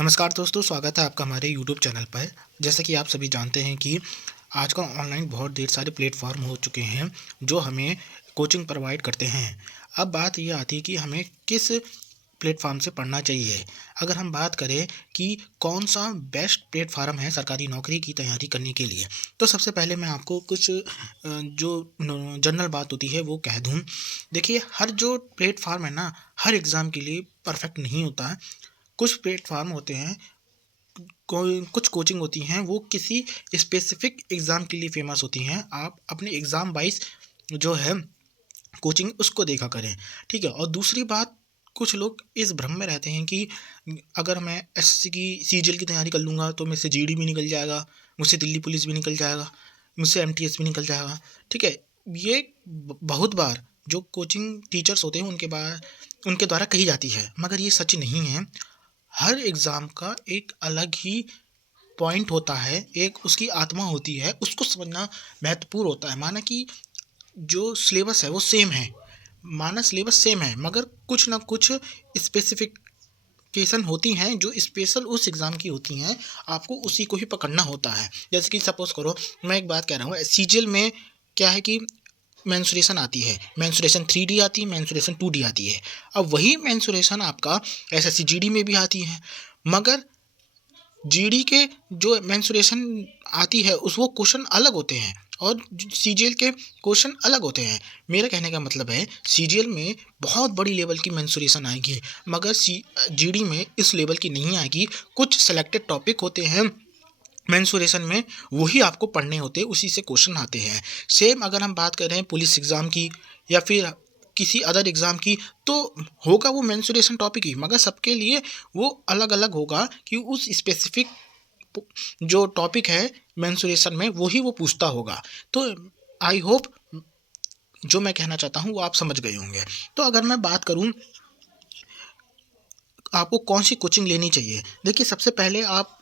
नमस्कार दोस्तों, स्वागत है आपका हमारे यूट्यूब चैनल पर। जैसा कि आप सभी जानते हैं कि आजकल ऑनलाइन बहुत ढेर सारे प्लेटफॉर्म हो चुके हैं जो हमें कोचिंग प्रोवाइड करते हैं। अब बात ये आती है कि हमें किस प्लेटफॉर्म से पढ़ना चाहिए। अगर हम बात करें कि कौन सा बेस्ट प्लेटफॉर्म है सरकारी नौकरी की तैयारी करने के लिए, तो सबसे पहले मैं आपको कुछ जो जनरल बात होती है वो कह दूँ। देखिए, हर जो प्लेटफॉर्म है ना, हर एग्ज़ाम के लिए परफेक्ट नहीं होता है। कुछ प्लेटफॉर्म होते हैं, कोई कुछ कोचिंग होती हैं, वो किसी स्पेसिफिक एग्ज़ाम के लिए फ़ेमस होती हैं। आप अपने एग्ज़ाम वाइज़ जो है कोचिंग उसको देखा करें, ठीक है? और दूसरी बात, कुछ लोग इस भ्रम में रहते हैं कि अगर मैं एसएससी की सीजीएल की तैयारी कर लूँगा तो मुझसे जीडी भी निकल जाएगा, मुझसे दिल्ली पुलिस भी निकल जाएगा, मुझसे एमटीएस भी निकल जाएगा, ठीक है? ये बहुत बार जो कोचिंग टीचर्स होते हैं उनके द्वारा कही जाती है, मगर ये सच नहीं है। हर एग्ज़ाम का एक अलग ही पॉइंट होता है, एक उसकी आत्मा होती है, उसको समझना महत्वपूर्ण होता है। माना कि जो सिलेबस है वो सेम है, माना सिलेबस सेम है, मगर कुछ ना कुछ स्पेसिफिकेशन होती हैं जो स्पेशल उस एग्ज़ाम की होती हैं, आपको उसी को ही पकड़ना होता है। जैसे कि सपोज़ करो, मैं एक बात कह रहा हूँ, सीजीएल में क्या है कि मेंसुरेशन आती है, मेंसुरेशन 3D आती है, मेंसुरेशन 2D आती है। अब वही मेंसुरेशन आपका एसएससी जीडी में भी आती है, मगर जीडी के जो मेंसुरेशन आती है उस वो क्वेश्चन अलग होते हैं और सीजीएल के क्वेश्चन अलग होते हैं। मेरा कहने का मतलब है, सीजीएल में बहुत बड़ी लेवल की मेंसुरेशन आएगी, मगर जीडी में इस लेवल की नहीं आएगी। कुछ सेलेक्टेड टॉपिक होते हैं मेंसुरेशन में, वही आपको पढ़ने होते हैं, उसी से क्वेश्चन आते हैं। सेम अगर हम बात कर रहे हैं पुलिस एग्ज़ाम की या फिर किसी अदर एग्ज़ाम की, तो होगा वो मेंसुरेशन टॉपिक ही, मगर सबके लिए वो अलग अलग होगा कि उस स्पेसिफिक जो टॉपिक है मेंसुरेशन में वही वो पूछता होगा। तो आई होप जो मैं कहना चाहता हूँ वो आप समझ गए होंगे। तो अगर मैं बात करूँ आपको कौन सी कोचिंग लेनी चाहिए, देखिए सबसे पहले आप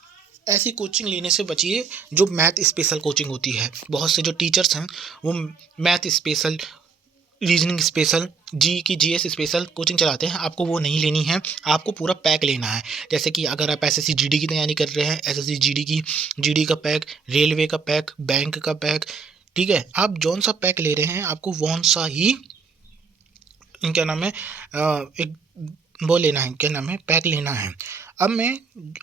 ऐसी कोचिंग लेने से बचिए जो मैथ स्पेशल कोचिंग होती है। बहुत से जो टीचर्स हैं वो मैथ स्पेशल, रीजनिंग स्पेशल, जी की जीएस स्पेशल कोचिंग चलाते हैं। आपको वो नहीं लेनी है, आपको पूरा पैक लेना है। जैसे कि अगर आप एसएससी जीडी की तैयारी कर रहे हैं, एसएससी जीडी का पैक, रेलवे का पैक, बैंक का पैक, ठीक है? आप जौन सा पैक ले रहे हैं आपको वौन सा ही क्या नाम है एक वो लेना है, क्या नाम है, पैक लेना है। अब मैं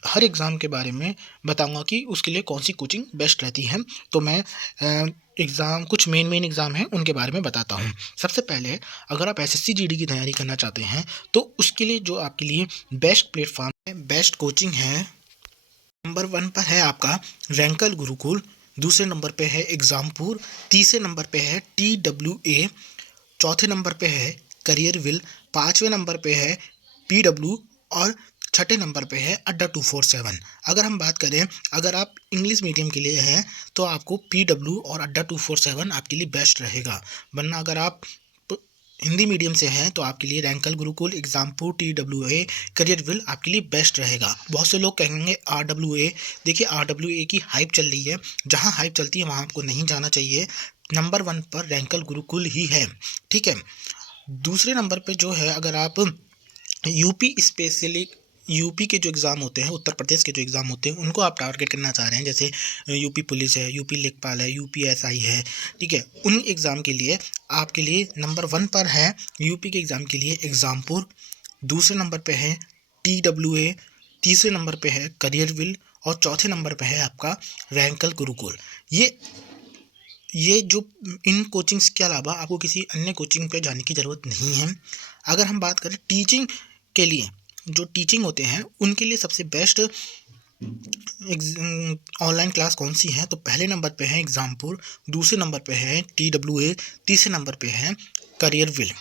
हर एग्ज़ाम के बारे में बताऊंगा कि उसके लिए कौन सी कोचिंग बेस्ट रहती है। तो मैं एग्ज़ाम कुछ मेन एग्ज़ाम हैं उनके बारे में बताता हूँ। सबसे पहले, अगर आप एसएससी जीडी की तैयारी करना चाहते हैं तो उसके लिए जो आपके लिए बेस्ट प्लेटफॉर्म है, बेस्ट कोचिंग है, नंबर 1 पर है आपका रैंकल गुरुकुल, दूसरे नंबर पे है एग्ज़ामपुर, तीसरे नंबर पे है TWA, चौथे नंबर पे है करियर विल, पाँचवें नंबर पे है PW और छठे नंबर पे है अड्डा 247। अगर हम बात करें, अगर आप इंग्लिश मीडियम के लिए हैं तो आपको PW और अड्डा 247 आपके लिए बेस्ट रहेगा, वरना अगर आप हिंदी मीडियम से हैं तो आपके लिए रैंकल Gurukul, Exampur, TWA, career will आपके लिए बेस्ट रहेगा। बहुत से लोग कहेंगे RWA, देखिए RWA की हाइप चल रही है, जहाँ हाइप चलती है वहाँ आपको नहीं जाना चाहिए। नंबर 1 पर रैंकल गुरुकुल ही है, ठीक है? दूसरे नंबर पे जो है, अगर आप यूपी स्पेशली यूपी के जो एग्ज़ाम होते हैं, उत्तर प्रदेश के जो एग्ज़ाम होते हैं उनको आप टारगेट करना चाह रहे हैं, जैसे यूपी पुलिस है, यूपी लेखपाल है, यूपी एसआई है, ठीक है? उन एग्ज़ाम के लिए आपके लिए नंबर 1 पर है यूपी के एग्ज़ाम के लिए एग्ज़ामपुर, दूसरे नंबर पे है TWA, तीसरे नंबर पे है करियर विल और चौथे नंबर पे है आपका रैंकल गुरुकुल। ये जो इन कोचिंग्स के अलावा आपको किसी अन्य कोचिंग पे जाने की ज़रूरत नहीं है। अगर हम बात करें टीचिंग के लिए, जो टीचिंग होते हैं उनके लिए सबसे बेस्ट ऑनलाइन क्लास कौन सी है, तो पहले नंबर पे है एग्ज़ामपुर, दूसरे नंबर पे है TWA, तीसरे नंबर पे है करियर विल।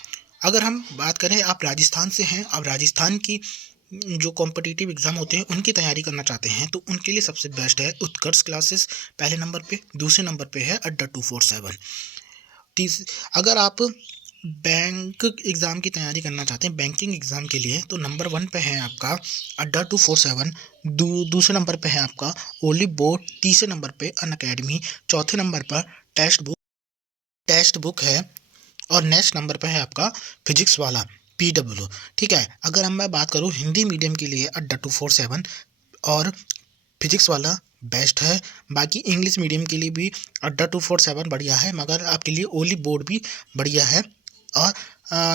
अगर हम बात करें, आप राजस्थान से हैं, अब राजस्थान की जो कॉम्पिटिटिव एग्ज़ाम होते हैं उनकी तैयारी करना चाहते हैं तो उनके लिए सबसे बेस्ट है उत्कर्ष क्लासेस, पहले नंबर पे, दूसरे नंबर पे है अड्डा 247। अगर आप बैंक एग्ज़ाम की तैयारी करना चाहते हैं, बैंकिंग एग्ज़ाम के लिए, तो नंबर 1 पे है आपका अड्डा 247, दूसरे नंबर पे है आपका ओली बोर्ड, तीसरे नंबर पे अनअकैडमी, चौथे नंबर पर टेस्ट बुक है और नेक्स्ट नंबर पे है आपका फिजिक्स वाला PW, ठीक है? अगर हम मैं बात करूँ हिंदी मीडियम के लिए अड्डा 247, और फिजिक्स वाला बेस्ट है। बाकी इंग्लिश मीडियम के लिए भी अड्डा 247 बढ़िया है, मगर आपके लिए ओली बोर्ड भी बढ़िया है। और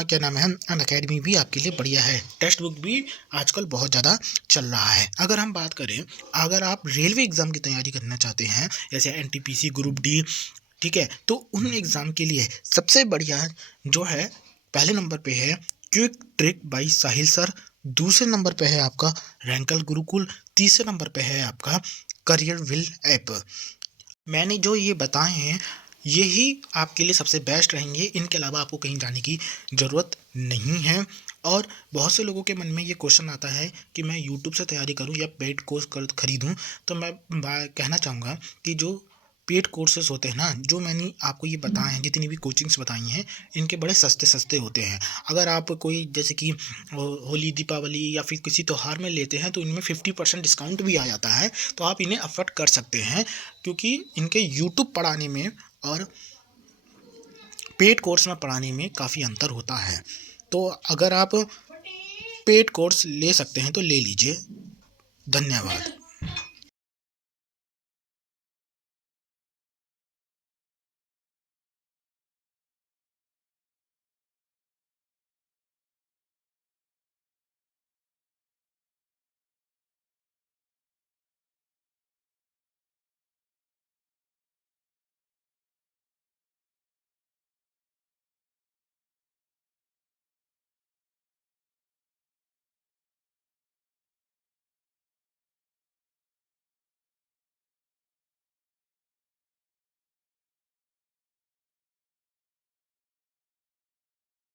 क्या नाम है, अनअकैडमी भी आपके लिए बढ़िया है। टेक्स्ट बुक भी आजकल बहुत ज़्यादा चल रहा है। अगर हम बात करें, अगर आप रेलवे एग्ज़ाम की तैयारी करना चाहते हैं जैसे एनटीपीसी ग्रुप डी, ठीक है, तो उन एग्ज़ाम के लिए सबसे बढ़िया जो है, पहले नंबर पे है क्विक ट्रिक बाय साहिल सर, दूसरे नंबर पे है आपका रैंकल गुरुकुल, तीसरे नंबर पे है आपका करियर विल ऐप। मैंने जो ये बताए हैं यही आपके लिए सबसे बेस्ट रहेंगे, इनके अलावा आपको कहीं जाने की ज़रूरत नहीं है। और बहुत से लोगों के मन में ये क्वेश्चन आता है कि मैं यूट्यूब से तैयारी करूं या पेड कोर्स खरीदूं, तो मैं कहना चाहूँगा कि जो पेड कोर्सेज होते हैं ना, जो मैंने आपको ये बताए हैं, जितनी भी कोचिंग्स बताई हैं, इनके बड़े सस्ते सस्ते होते हैं। अगर आप कोई जैसे कि होली, दीपावली या फिर किसी त्यौहार में लेते हैं तो इनमें 50% डिस्काउंट भी आ जाता है, तो आप इन्हें अफोर्ड कर सकते हैं, क्योंकि इनके यूट्यूब पढ़ाने में और पेड कोर्स में पढ़ाने में काफ़ी अंतर होता है। तो अगर आप पेड कोर्स ले सकते हैं तो ले लीजिए। धन्यवाद।